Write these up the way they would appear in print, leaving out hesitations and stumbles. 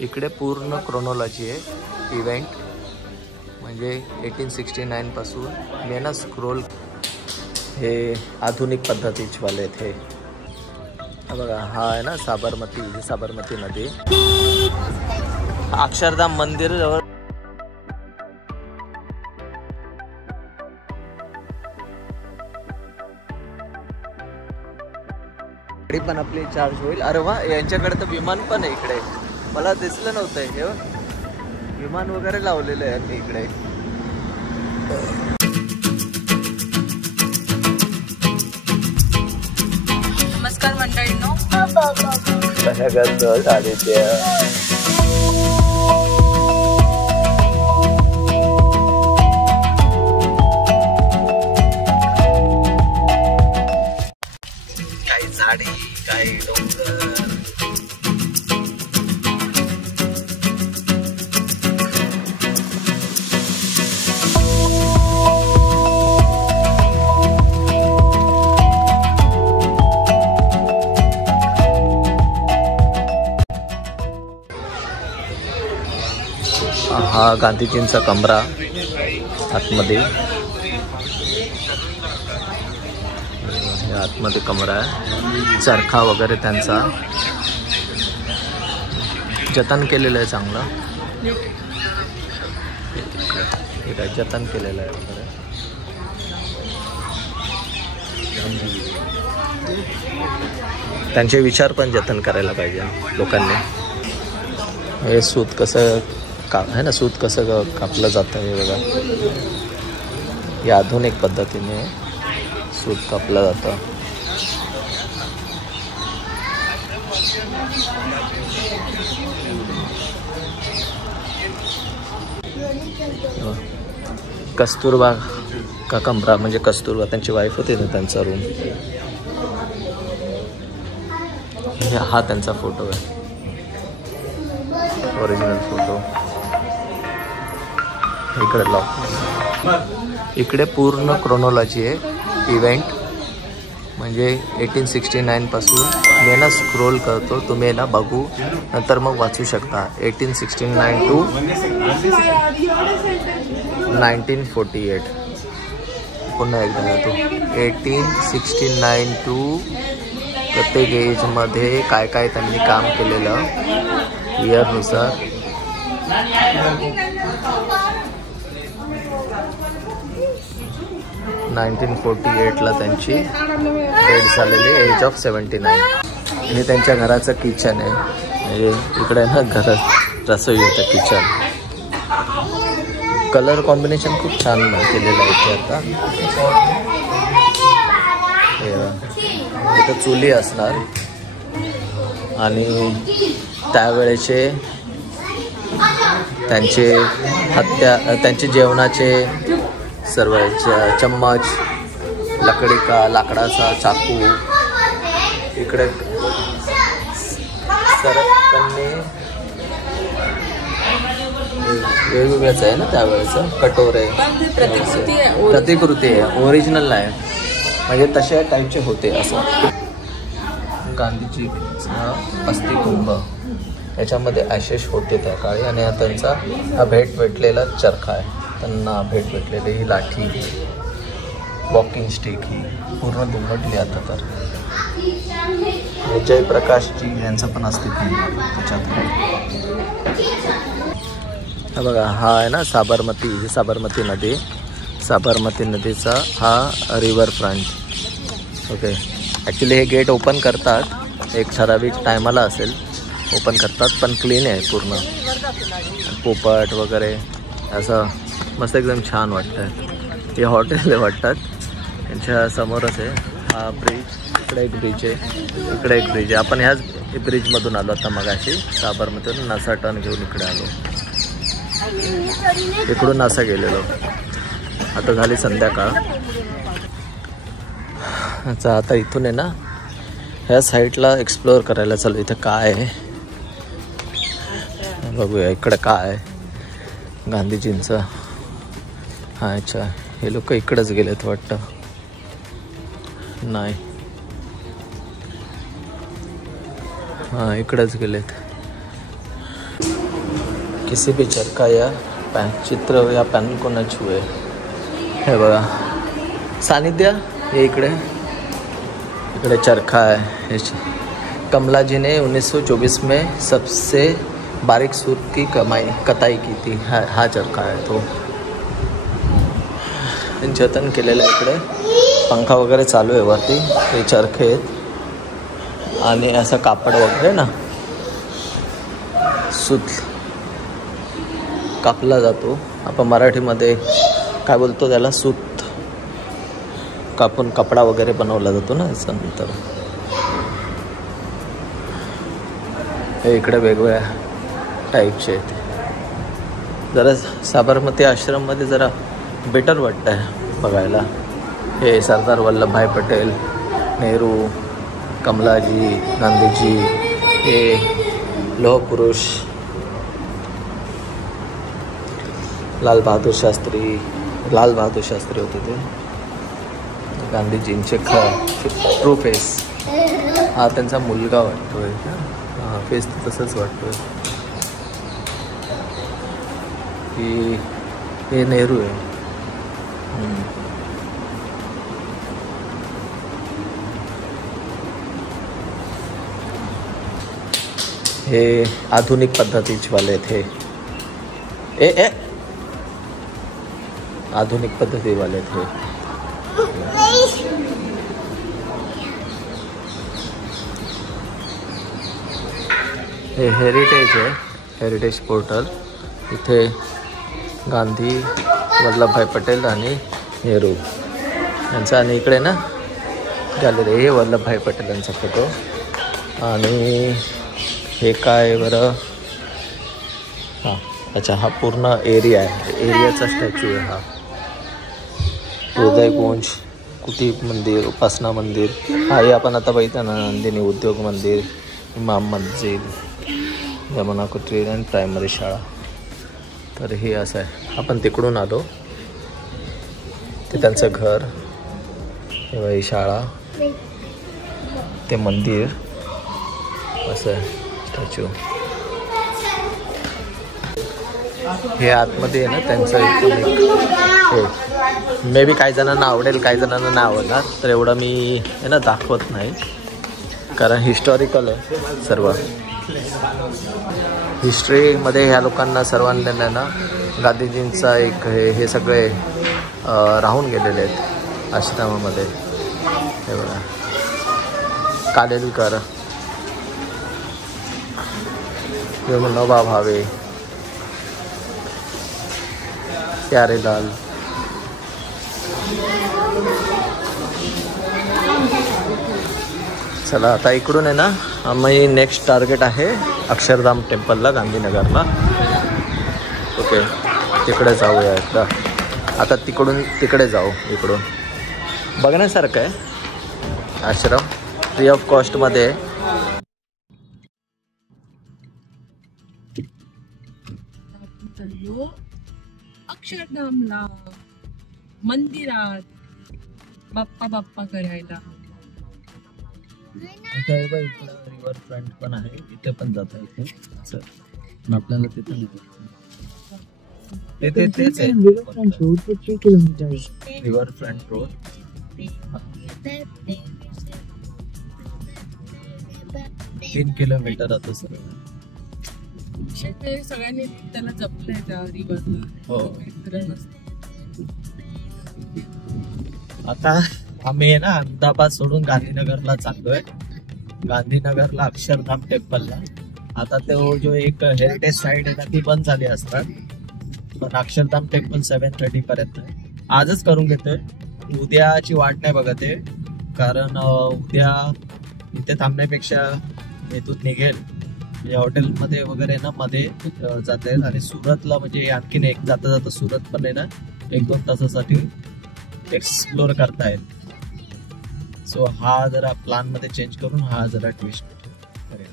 इकडे पूर्ण क्रोनॉलॉजी आहे इव्हेंट, म्हणजे 1869 पासून मी ना स्क्रोल, हे आधुनिक पद्धतीचवाले आहेत हे. हा बघा, हा आहे ना साबरमती नदी, अक्षरधाम मंदिर जवळ. पण आपली चार्ज होईल. अरे वा, यांच्याकडे तर विमान पण आहे इकडे, मला दिसलं नव्हतं हे. विमान वगैरे लावलेलं आहे मी इकडे. नमस्कार मंडळींनो. आदित्य काही झाडी, काही डोंगर. हा गांधीजींचा कमरा आतमध्ये, आतमध्ये कमरा आहे. चरखा वगैरे त्यांचा जतन केलेलं आहे चांगलं. हे काय जतन केलेलं आहे वगैरे. त्यांचे विचार पण जतन करायला पाहिजे लोकांनी. हे सूत कसं आहे ना, सूत कसं कापलं जातं हे बघा. या आधुनिक पद्धतीने सूत कापलं जातं. कस्तुरबा का कमरा, म्हणजे कस्तुरबा त्यांची वाईफ होती ना, त्यांचा रूम. हा त्यांचा फोटो आहे, ओरिजिनल फोटो. इकडे लॉक. इकडे पूर्ण क्रोनॉलॉजी आहे इव्हेंट, म्हणजे 1869 पासून मी ना स्क्रोल करतो, तुम्ही ना बघू, नंतर मग वाचू शकता. 1869 टू 1948. पुन्हा एकदा तो 1869 टू प्रत्येक एजमध्ये काय काय त्यांनी काम केलेलं इयरनुसार. 1948ला त्यांची डेट झालेली, एज ऑफ 79. हे त्यांच्या घराचं किचन आहे, म्हणजे इकडे ना घरात रसोई होतं किचन. कलर कॉम्बिनेशन खूप छान केलेलं आहे इथे. आता इथं चुली असणार, आणि त्यावेळेचे त्यांचे जेवणाचे सर्व चम्मच, लाकडाचा चाकू. इकडे सरकन्ने वेगवेगळ्याच आहे ना त्यावेळेचं. कटोरे प्रतिकृती आहे, ओरिजिनल नाही, म्हणजे तशा टाईपचे होते. असं गांधीजीचा अस्थिकुंभ, याच्यामध्ये ॲशेश होते त्या काळी. आणि त्यांचा हा भेटलेला चरखा आहे, त्यांना भेट भेटलेली ही लाठी, वॉकिंग स्टिक ही पूर्ण दुमटली आता. तर जयप्रकाशजी यांचं पण अस्तित्व त्याच्यात. हा बघा, हा आहे ना साबरमती नदी. साबरमती नदीचा हा रिव्हर फ्रंट. ओके, ॲक्च्युली हे गेट ओपन करतात, एक ठराविक टायमाला असेल ओपन करतात, पण क्लीन आहे पूर्ण. पोपट वगैरे असं मस्त एकदम छान वाटतं. हे हॉटेल वाटतात, त्यांच्या समोरच आहे हा ब्रिज. इकडे एक ब्रिज आहे, इकडे एक ब्रिज आहे. आपण ह्याच ब्रिजमधून आलो आता मगाशी, साबरमतीतून नासा टर्न घेऊन इकडे आलो. इकडून नासा गेलेलो. आता झाली संध्याकाळ. अच्छा, आता इथून आहे ना ह्या साईडला एक्सप्लोअर करायला चालू. इथं काय आहे बघूया. इकडं काय आहे गांधीजींचं. हां, अच्छा, हे लोक इकडंच गेलेत वाटतं. नाही, हां इकडंच गेलेत. किसी भी चरखा या चित्र या पॅनल को न छुए. हे बघा सानिध्य हे इकडे चरखा है. कमला जी ने 1924 में सबसे बारीक सूत की कताई की थी. हा चरखा आहे तो. जतन केलेलं आहे. इकडे पंखा वगैरे चालू आहे वरती. हे चरखे आहेत आणि असं कापड वगैरे ना सूत कापला जातो. आपण मराठीमध्ये काय बोलतो त्याला, सूत कापून कपडा वगैरे बनवला जातो ना याच्यानंतर. हे इकडे वेगवेगळ्या टाईपचे आहेत. जरा साबरमती आश्रममध्ये जरा बेटर वाटतं आहे बघायला. हे सरदार वल्लभभाई पटेल, नेहरू, कमलाजी, गांधीजी, हे लोह पुरुष लाल बहादूर शास्त्री होते ते. गांधीजींचे ट्रू फेस. हा त्यांचा मुलगा वाटतोय. हा फेस तर तसंच वाटतोय. हे नेहरू आहे. हे आधुनिक पद्धतीचे वाले थे. ए आधुनिक पद्धती वाले थे. हे हेरिटेज आहे. Heritage portal. इथे गांधी, वल्लभभाई पटेल आणि नेहरू यांचा. आणि इकडे ना गॅलरी. हे वल्लभभाई पटेल यांचा फोटो. आणि हे काय बरं, हां अच्छा हा पूर्ण एरिया आहे. एरियाचा स्टॅच्यू आहे हा. हृदयकुंज, कुटीर मंदिर, उपासना मंदिर. हा हे आपण आता बघितलं ना, नंदिनी उद्योग मंदिर, इमाम मस्जिद, यमुना कुटीर आणि प्रायमरी शाळा. तर हे असं आहे. आपण तिकडून आलो. ते त्यांचं घर, ही शाळा, ते मंदिर असं आहे स्टॅच्यू. हे आतमध्ये आहे ना त्यांचं हे मे बी काही जणांना आवडेल, काही जणांना नाही आवडणार. तर एवढं मी आहे ना दाखवत नाही, कारण हिस्टॉरिकल आहे सर्व. हिस्ट्रीमध्ये ह्या लोकांना सर्वांना ना गांधीजींचा एक हे सगळे राहून गेलेले आहेत आश्रमामध्ये. हे बघा कालेलकर, विनोबा भावे, प्यारेलाल. चला आता इकडून आहे ना आम्ही नेक्स्ट टार्गेट आहे अक्षरधाम टेम्पलला, गांधीनगरला. ओके तिकडे जाऊया एकदा. आता तिकडे जाऊ. इकडून बघण्यासारखं आहे आश्रम. फ्री ऑफ कॉस्टमध्ये. अक्षरधामला मंदिरात बाप्पा करायला. रिव्हर फ्रंट पण आहे. इथे पण जाता येते. आपल्याला तिथे तेच आहे रिव्हर फ्रंट रोड. 3 किलोमीटर आता सर. सगळ्यांनी त्याला जपलंय त्या रिव्हरला. हो. आता आम्ही ना अहमदाबाद सोडून गांधीनगरला चाललोय. गांधीनगरला अक्षरधाम टेम्पलला. आता तो जो एक हेरिटेज साईड आहे ना ती बंद झाली असतात, पण अक्षरधाम टेम्पल 7:30 पर्यंत आजच करून घेतोय. उद्याची वाट नाही बघत आहे, कारण उद्या इथे थांबण्यापेक्षा इथून निघेल या हॉटेलमध्ये वगैरे ना मध्ये जाता येईल. आणि सुरतला म्हणजे आणखीन एक जाता सुरत पण आहे ना 1-2 तासासाठी एक्सप्लोर करता येईल. सो हा जरा प्लॅन मध्ये चेंज करून हा जरा ट्विस्ट करेल.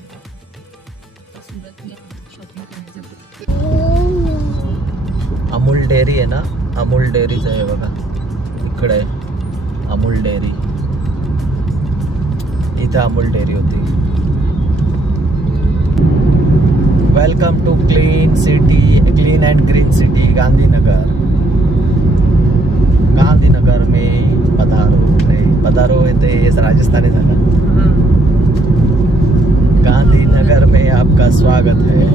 अमूल डेअरी आहे ना, अमूल डेअरीच आहे बघा इकडे आहे अमूल डेअरी. इथे अमूल डेअरी होती. Welcome to clean city, clean and green city Gandhinagar. Gandhinagar में पधारो येते राजस्थानी झालं। गांधीनगर में आपका स्वागत है।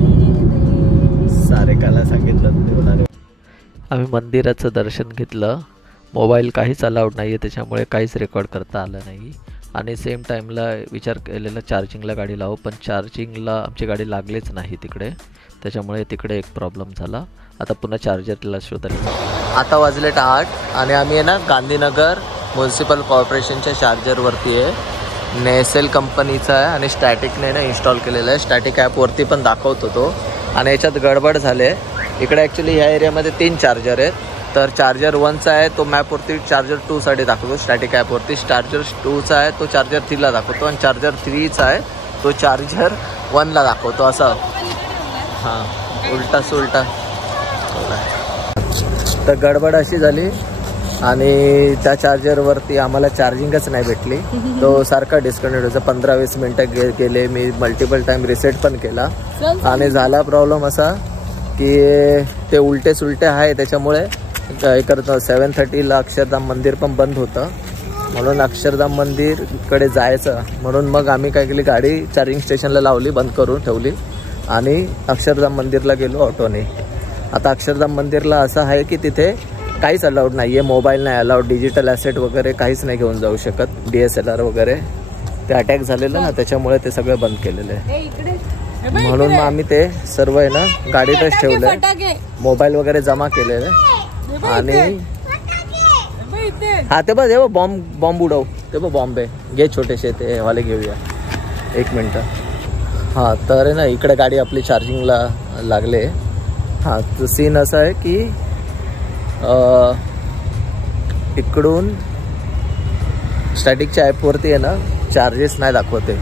सारे काला सांगितलं। आम्ही मंदिराचं दर्शन घेतलं। मोबाईल काहीच अलाउड नाही आहे, त्याच्यामुळे काहीच रेकॉर्ड करता आलं नाही। आणि सेम टाईमला विचार केलेला चार्जिंगला गाडी लावू, पण चार्जिंगला आमची गाडी लागलीच नाही तिकडे, त्याच्यामुळे तिकडे एक प्रॉब्लेम झाला। आता पुन्हा चार्जरला शोधायला। आता वाजलेत 8 आणि आम्ही आहे ना गांधीनगर म्युन्सिपल कॉर्पोरेशनच्या चार्जरवरती आहे। नेसेल कंपनीचा आहे आणि स्टॅटिकने ना इन्स्टॉल केलेला आहे। स्टॅटिक ॲपवरती पण दाखवतो तो। आणि याच्यात गडबड झाले, इकडे ॲक्च्युली ह्या एरियामध्ये 3 चार्जर आहेत। तर चार्जर 1चा आहे तो मॅपवरती चार्जर 2साठी दाखवतो, स्टॅटिक ॲपवरती। चार्जर 2चा आहे तो चार्जर 3ला दाखवतो आणि चार्जर 3चा आहे तो चार्जर 1ला दाखवतो असं। हां, उलटा सुलटा। तर गडबड अशी झाली आणि त्या चार्जरवरती आम्हाला चार्जिंगच नाही भेटली। तो सारखा डिस्कनेक्ट व्हायचा, 15-20 मिनटं गेले। मी मल्टिपल टाईम रिसेट पण केला आणि झाला प्रॉब्लेम असा की ते उलटे सुलटे आहे, त्याच्यामुळे काय करतो 7:30ला अक्षरधाम मंदिर पण बंद होतं, म्हणून अक्षरधाम मंदिरकडे जायचं म्हणून मग आम्ही काय केली, गाडी चार्जिंग स्टेशनला लावली, बंद करून ठेवली आणि अक्षरधाम मंदिरला गेलो ऑटोने। आता अक्षरधाम मंदिरला असं आहे की तिथे काहीच अलाउड नाही आहे, मोबाईल नाही अलाउड, डिजिटल ॲसेट वगैरे काहीच नाही घेऊन जाऊ शकत, DSLR वगैरे। ते अटॅक झालेलं ना, त्याच्यामुळे ते सगळं बंद केलेलं आहे। म्हणून मग आम्ही ते सर्व आहे ना गाडीतच ठेवलंय, मोबाईल वगैरे जमा केलेले। आणि हा ते बघ, हे बॉम्ब उडव, ते बघ बॉम्ब आहे, घे छोटेसे ते वाले घेऊया। 1 मिनटं। हां, तर आहे ना इकडे गाडी आपली चार्जिंगला लागले। हां, तर सीन असं आहे की इकडून स्टॅटिकच्या ॲपवरती आहे ना चार्जेस नाही दाखवते,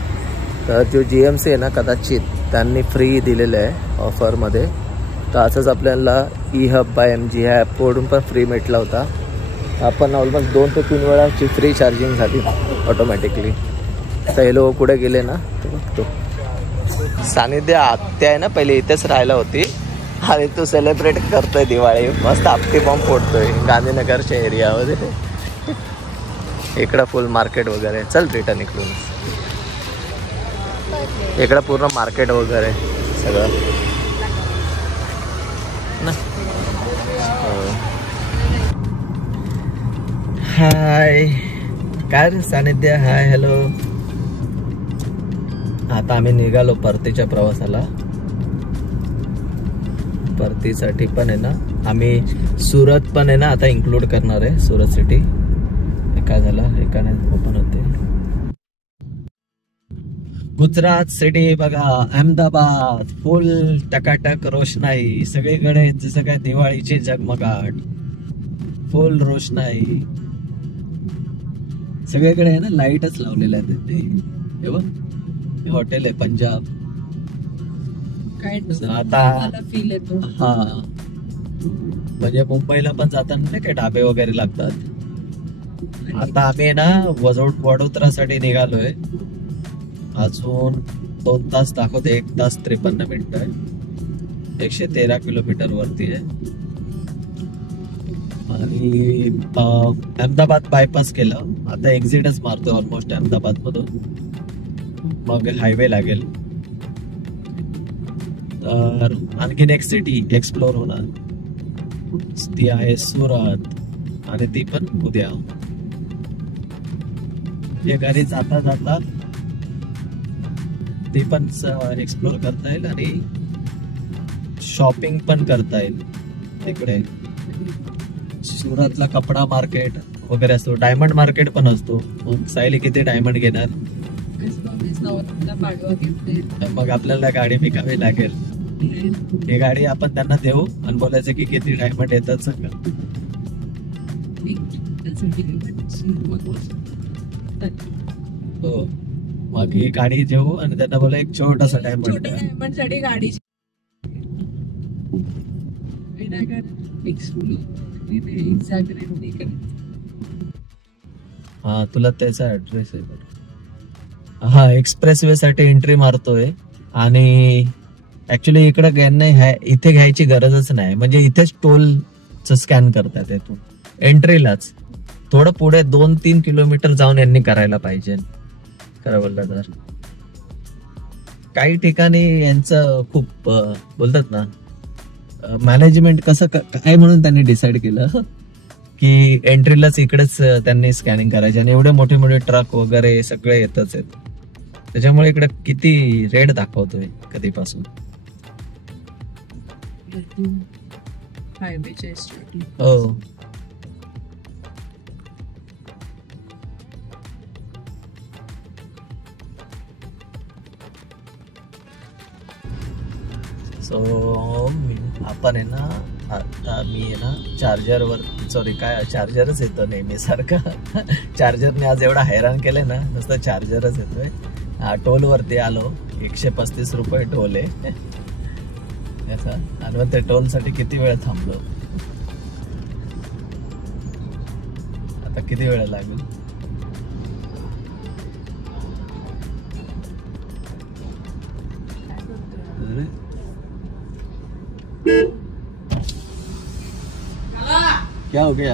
तर जो GMC आहे ना कदाचित त्यांनी फ्री दिलेलं आहे ऑफरमध्ये। तर असंच आपल्याला E-Hub by MG ह्या ॲपवरून पण फ्री भेटला होता। आपण ऑलमोस्ट 2 ते 3 वेळाची फ्री चार्जिंग झाली ऑटोमॅटिकली। तर हे लोक कुठे गेले ना ते बघतो। सानिध्य आत्या आहे ना पहिले इथेच राहायला होती आणि तू सेलिब्रेट करतोय दिवाळी, मस्त आपटी बॉम्ब फोडतोय गांधीनगरच्या एरियामध्ये। इकडं फुल मार्केट वगैरे। चल रिटर्न इकडून, इकडं पूर्ण मार्केट वगैरे सगळं ना। हाय, काय रे सानिध्य, हाय हॅलो। आता आम्ही निघालो परतीच्या प्रवासाला। परतीसाठी पण आहे ना आम्ही सुरत पण आहे ना आता इन्क्लूड करणार आहे, सुरत सिटी। काय झालं, एका नाही ओपन होते। गुजरात सिटी बघा, अहमदाबाद फुल टकाटक रोषणाई, सगळीकडे जसं काय दिवाळीची जगमगाट, फुल रोषणाई सगळीकडे आहे ना, लाईटच लावलेल्या आहेत तिथे। हे बघ, हे हॉटेल आहे पंजाब। आता फील येतो। हा, म्हणजे मुंबईला पण जाताना नाही काय ढाबे वगैरे लागतात। आता आम्ही ना वडोदरासाठी निघालोय, अजून 2 तास दाखवते, 1 तास 53 मिनिटं आहे, 113 किलोमीटर वरती आहे। आणि अहमदाबाद बायपास केलं, आता एक्झिटच मारतोय ऑलमोस्ट अहमदाबाद मधून, मग हायवे लागेल। तर आणखीन एक सिटी एक्सप्लोर होणार, ती आहे सुरत, आणि ती पण उद्या। हे घरी जाता जाता ती पण एक्सप्लोर करता येईल आणि शॉपिंग पण करता येईल तिकडे। सुरतला कपडा मार्केट वगैरे असतो, डायमंड मार्केट पण असतो। मग सायली किती डायमंड घेणार, मग आपल्याला गाडी विकावी लागेल। ही गाडी आपण त्यांना देऊ आणि बोलायचं की किती डायमंड येतात सांगा। हो, मग ही गाडी देऊ आणि त्यांना बोला एक छोटासा डायमंड साठी गाडी। हा, तुला त्याचा ऍड्रेस आहे। हा, एक्सप्रेस वे साठी एंट्री मारतोय आणि ऍक्च्युली इकडे इथे घ्यायची गरजच नाही, म्हणजे इथेच टोलचं स्कॅन करतात येतो एंट्रीलाच. थोडं पुढे 2-3 किलोमीटर जाऊन यांनी करायला पाहिजे खरं बोललं तर. काही ठिकाणी यांचं खूप बोलतात ना मॅनेजमेंट कसं काय म्हणून त्यांनी डिसाईड केलं की एंट्रीलाच इकडेच त्यांनी स्कॅनिंग करायचे, आणि एवढे मोठे मोठे ट्रक वगैरे सगळे येतच आहेत. त्याच्यामुळे इकडे किती रेट दाखवतोय कधीपासून. हायवेच्या एसटी. हो सो आपण आहे ना, आता मी आहे ना चार्जरवर, सॉरी काय चार्जरच येतो नेहमी सारखा. चार्जरने आज एवढा हैराण केलंय ना, नुसतं चार्जरच येतोय. टोलवरती आलो, 135 रुपये टोल आहे याचा, आणि मग त्या टोलसाठी किती वेळ थांबलो. आता किती वेळ लागेल. क्या हो गया.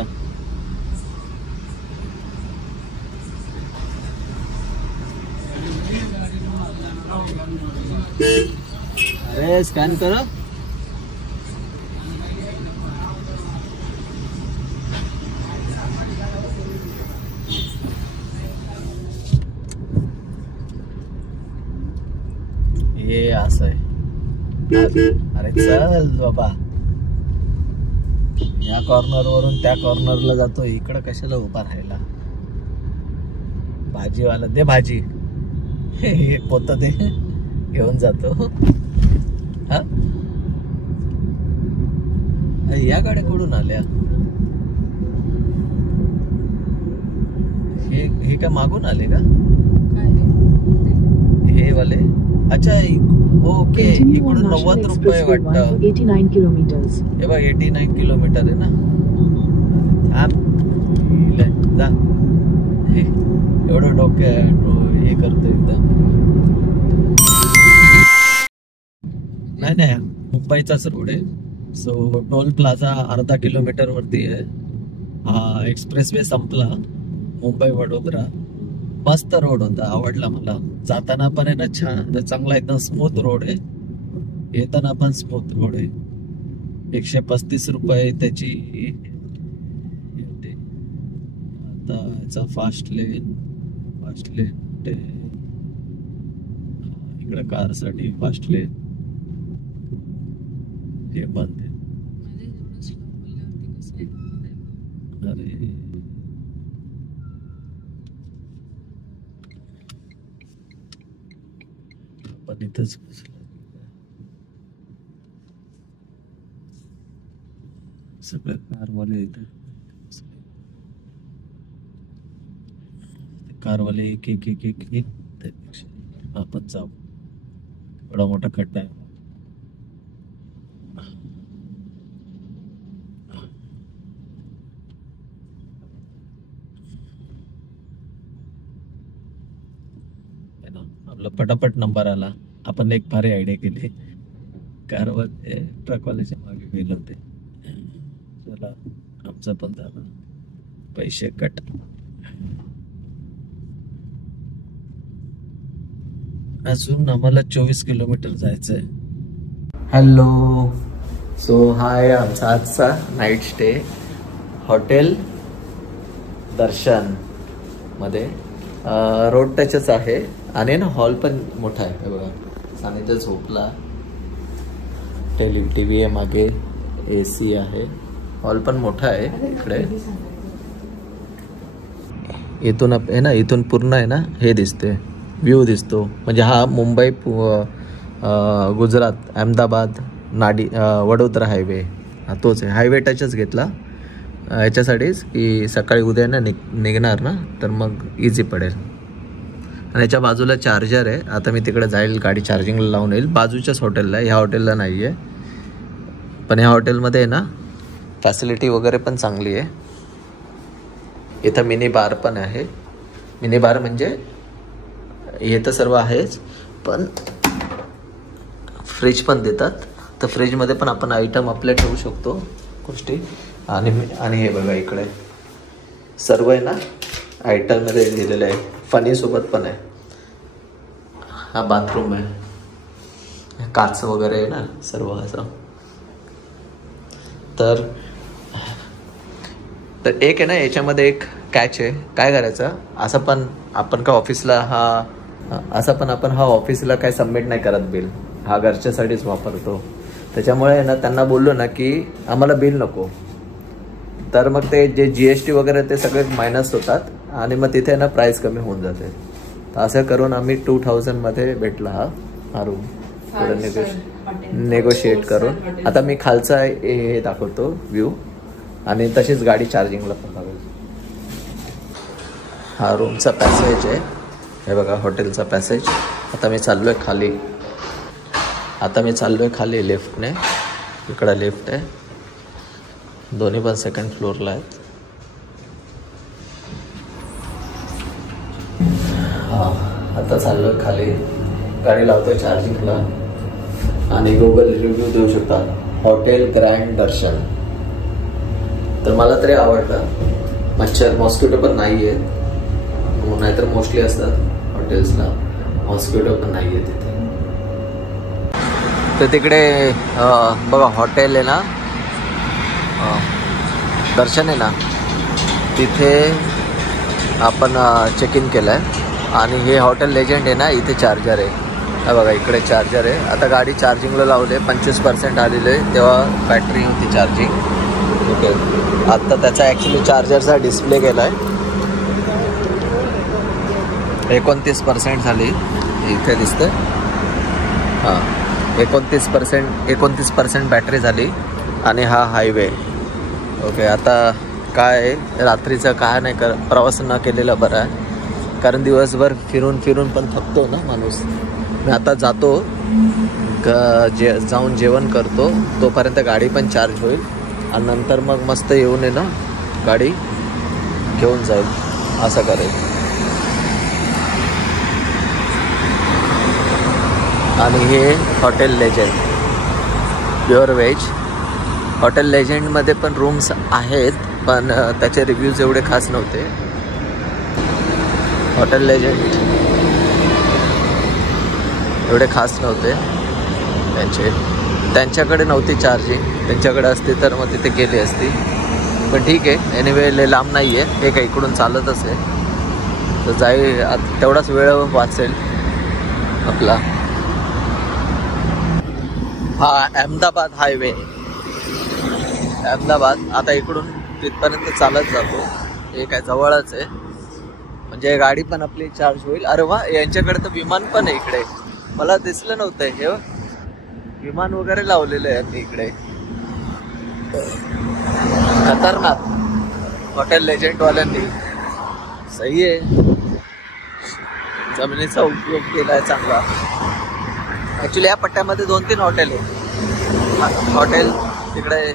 अरे स्कैन करो. ये असं आहे. अरे चल बाबा, या कॉर्नर वरून त्या कॉर्नरला जातो, इकडं कशाला उभा राहिला. भाजीवाला दे भाजी, एक पोत दे, घेऊन जातो. हा या गाड्या कुठून आल्या. हे काय मागून आले का हे वाले. अच्छा ओके, इकडून 90 रुपये वाटतं. 89 किलोमीटर्स. हे बघ 89 किलोमीटर आहे ना. जा, एवढं हे करतो एकदम. नाही मुंबईचाच रोड आहे. सो टोल प्लाझा अर्धा किलोमीटर वरती आहे. हा एक्सप्रेसवे संपला, मुंबई वडोदरा. मस्त रोड होता, आवडला मला. जाताना पण आहे ना छान चांगला एकदम स्मूथ रोड आहे, येताना पण स्मूथ रोड आहे. 135 रुपये त्याची. आता याचा फास्ट लेन इकडे कार साठी फास्ट लेन हे बंद आहे. अरे पण इथंच सगळे कारवाले इथे, कारवाले एक आपण जाऊ. एवढा मोठा खड्डा आहे. आपला पटापट नंबर आला. आपण एक भारी आयडिया केली. कारवाले ट्रकवाल्याच्या मागे गेले होते. चला आमचा पण झाला, पैसे कट. अजून आम्हाला 24 किलोमीटर जायचंय. हॅलो. सो हा आहे आमचा आजचा नाईट स्टे हॉटेल दर्शन मध्ये. रोड टचच आहे आणि ना हॉल पण मोठा आहे बघा. सानिध्य झोपला, टीव्ही आहे मागे, AC आहे. हॉल पण मोठा आहे. इकडे इथून आहे ना, इथून पूर्ण आहे ना हे दिसते, व्ह्यू दिसतो. म्हणजे हा मुंबई गुजरात अहमदाबाद वडोदरा हायवे हा तोच आहे. हायवे टचच घेतला याच्यासाठीच की सकाळी उद्या ना निघणार ना, तर मग इझी पडेल. आणि याच्या बाजूला चार्जर आहे. आता मी तिकडे जाईल, गाडी चार्जिंगला लावून येईल. बाजूच्याच हॉटेलला आहे, ह्या हॉटेलला नाही आहे. पण ह्या हॉटेलमध्ये आहे ना फॅसिलिटी वगैरे पण चांगली आहे. इथं मिनी बार पण आहे. मिनी बार म्हणजे हे तर सर्व आहेच, पण फ्रीज पण देतात, तर फ्रीजमध्ये पण आपण आयटम आपल्या ठेवू शकतो गोष्टी. आणि हे बघा इकडे सर्व आहे ना आयटममध्ये दिलेलं आहे. फनीसोबत पण आहे. हा बाथरूम आहे, काच वगैरे आहे ना सर्व असं. तर एक आहे ना याच्यामध्ये एक कॅच आहे. काय करायचं, असं पण आपण का ऑफिसला आपण हा ऑफिसला काय सबमिट नाही करत बिल, हा घरच्यासाठीच वापरतो. त्याच्यामुळे ना त्यांना बोललो ना की आम्हाला बिल नको, तर मग ते जे GST वगैरे ते सगळे मायनस होतात आणि मग तिथे ना प्राईस कमी होऊन जाते. तर असं करून आम्ही 2000मध्ये भेटला हा रूम. थोडं नेगोशिएट करून. आता मी खालचा हे दाखवतो व्ह्यू, आणि तशीच गाडी चार्जिंगला पण लावायची. हा रूमचा पॅसेज आहे, हे बघा हॉटेलचा पॅसेज. आता मी चाललोय खाली लिफ्टने. इकडं लिफ्ट आहे, दोन्ही पण सेकंड फ्लोअरला आहेत. आता चाललोय खाली, गाडी लावतोय चार्जिंगला. आणि गुगल रिव्ह्यू देऊ शकता, हॉटेल ग्रँड दर्शन. तर मला तरी आवडलं. मॉस्किटो पण नाही आहेत, नाहीतर मोस्टली असतात हॉटेल्सला मॉस्किटो पण नाही आहे तिथे. तर तिकडे बघा हॉटेल आहे ना, दर्शन आहे ना, तिथे आपण चेक इन केलं आहे. आणि हे हॉटेल लेजंड आहे ना, इथे चार्जर आहे. हा बघा इकडे चार्जर आहे. आता गाडी चार्जिंगला लावले, 25% आलेलं आहे, तेव्हा बॅटरी होती चार्जिंग. ओके, आत्ता त्याचा ॲक्च्युली चार्जरचा डिस्प्ले गेला आहे. 29% झाली, इथे दिसते. हां 29% बॅटरी झाली. आणि हा हायवे. ओके, आता काय रात्रीचं काय नाही प्रवास न केलेला बरं आहे, कारण दिवसभर फिरून पण थकतो ना माणूस. मी आता जातो जाऊन जेवण करतो, तोपर्यंत गाडी पण चार्ज होईल. आणि नंतर मग मस्त येऊन आहे ना गाडी घेऊन जाईल, असं करेल. आणि हे hotel Legend pure veg. Hotel लेजंडमध्ये पण रूम्स आहेत, पण त्याचे रिव्ह्यूज एवढे खास नव्हते. हॉटेल लेजंड एवढे खास नव्हते त्यांच्याकडे नव्हती चार्जिंग. त्यांच्याकडे असते तर मग तिथे गेली असती, पण ठीक आहे. एनिवे लांब नाही आहे, हे काही इकडून चालतच आहे, तर तेवढाच वेळ वाचेल आपला. हा अहमदाबाद हायवे, अहमदाबाद. आता इकडून तिथपर्यंत चालत जातो, हे काय जवळच आहे, म्हणजे गाडी पण आपली चार्ज होईल. अरे वा, यांच्याकडे तर विमान पण आहे इकडे, मला दिसलं नव्हतं. हे विमान वगैरे लावलेलं आहे यांनी इकडे, खतरनाक. हॉटेल लेजंडवाल्यांनी सही आहे, जमिनीचा उपयोग केला आहे चांगला. ॲक्च्युली या पट्ट्यामध्ये 2-3 हॉटेल आहे. हॉटेल तिकडे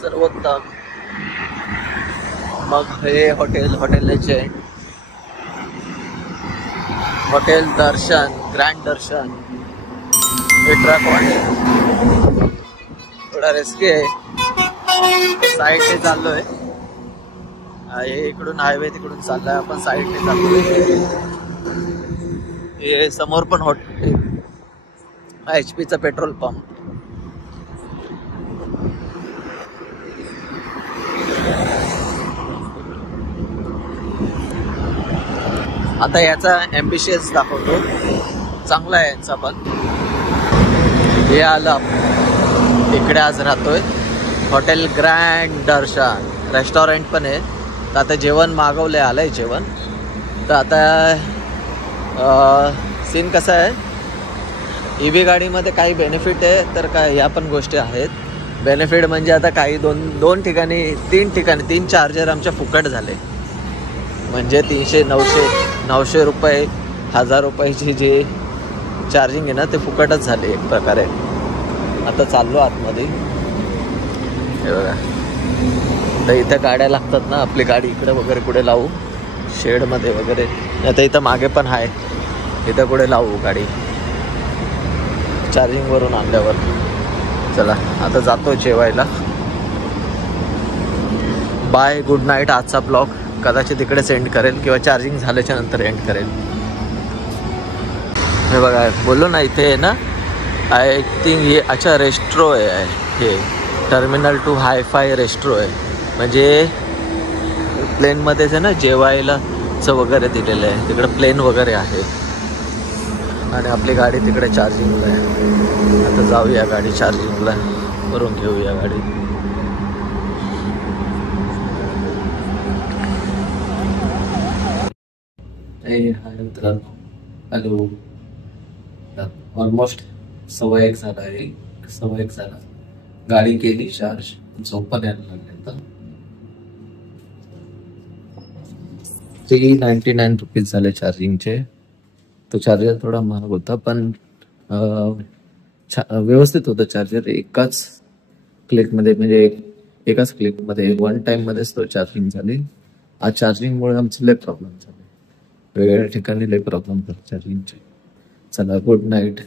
सर्वोत्तम, मग हे हॉटेल लेजंड, हॉटेल दर्शन, ग्रँड दर्शन, हे ट्रक हॉटेल. थोडा रिस्की आहे, साईडने चाललोय. हे इकडून हायवे तिकडून चाललाय, आपण साईडने चाललोय. हे समोर पण हॉटेल, HP पेट्रोल पंप. आता याचा ॲम्बिशियस दाखवतो, चांगला आहे यांचा पण. हे आलं इकडे, आज राहतोय हॉटेल ग्रँड दर्शन. रेस्टॉरंट पण आहे. तर आता जेवण मागवलं आलंय जेवण. तर आता सीन कसा आहे, EV गाडीमध्ये काही बेनिफिट आहे, तर काय ह्या पण गोष्टी आहेत. बेनिफिट म्हणजे आता काही दोन ठिकाणी 3 चार्जर आमच्या फुकट झाले. म्हणजे 300-900 रुपये 1000 रुपयाची जी चार्जिंग आहे ना, ते फुकटच झाले एक प्रकारे. आता चाललो आतमध्ये, हे बघा. तर इथं गाड्या लागतात ना, आपली गाडी इकडे वगैरे कुठे लावू, शेडमध्ये वगैरे. आता इथं मागे पण आहे, इथं कुठे लावू गाडी. चार्जिंगवरून आणल्यावर. चला आता जातो जेवायला. Bye, good night. आजचा ब्लॉग कदाचित इकडे सेंड करेल किंवा चार्जिंग झाल्याच्या नंतर एंड करेल. हे बघा, बोललो ना इथे आहे ना, आय थिंक हे अच्छा रेस्ट्रो आहे. हे टर्मिनल 2 हायफाय रेस्ट्रो आहे. म्हणजे प्लेनमध्येच आहे ना जेवायलाचं वगैरे दिलेलं आहे. तिकडे प्लेन वगैरे आहे आणि आपली गाडी तिकडे चार्जिंगला आहे. आता जाऊया गाडी चार्जिंगला करून घेऊया गाडी. हॅलो. ऑलमोस्ट 1:15 झाला आहे. 1:15 झाला. गाडी केली चार्ज. झोपण यायला लागले. आता 399 रुपीज झाले चार्जिंगचे. तो चार्जर थोडा महाग होता पण व्यवस्थित होतं चार्जर. एकाच क्लिकमध्ये म्हणजे एकाच क्लिकमध्ये 1 टाईममध्येच तो चार्जिंग झाली. आज चार्जिंगमुळे आमचे लय प्रॉब्लेम झाले. वेगवेगळ्या ठिकाणी लय प्रॉब्लेम झाले चार्जिंगचे. चला गुड नाईट.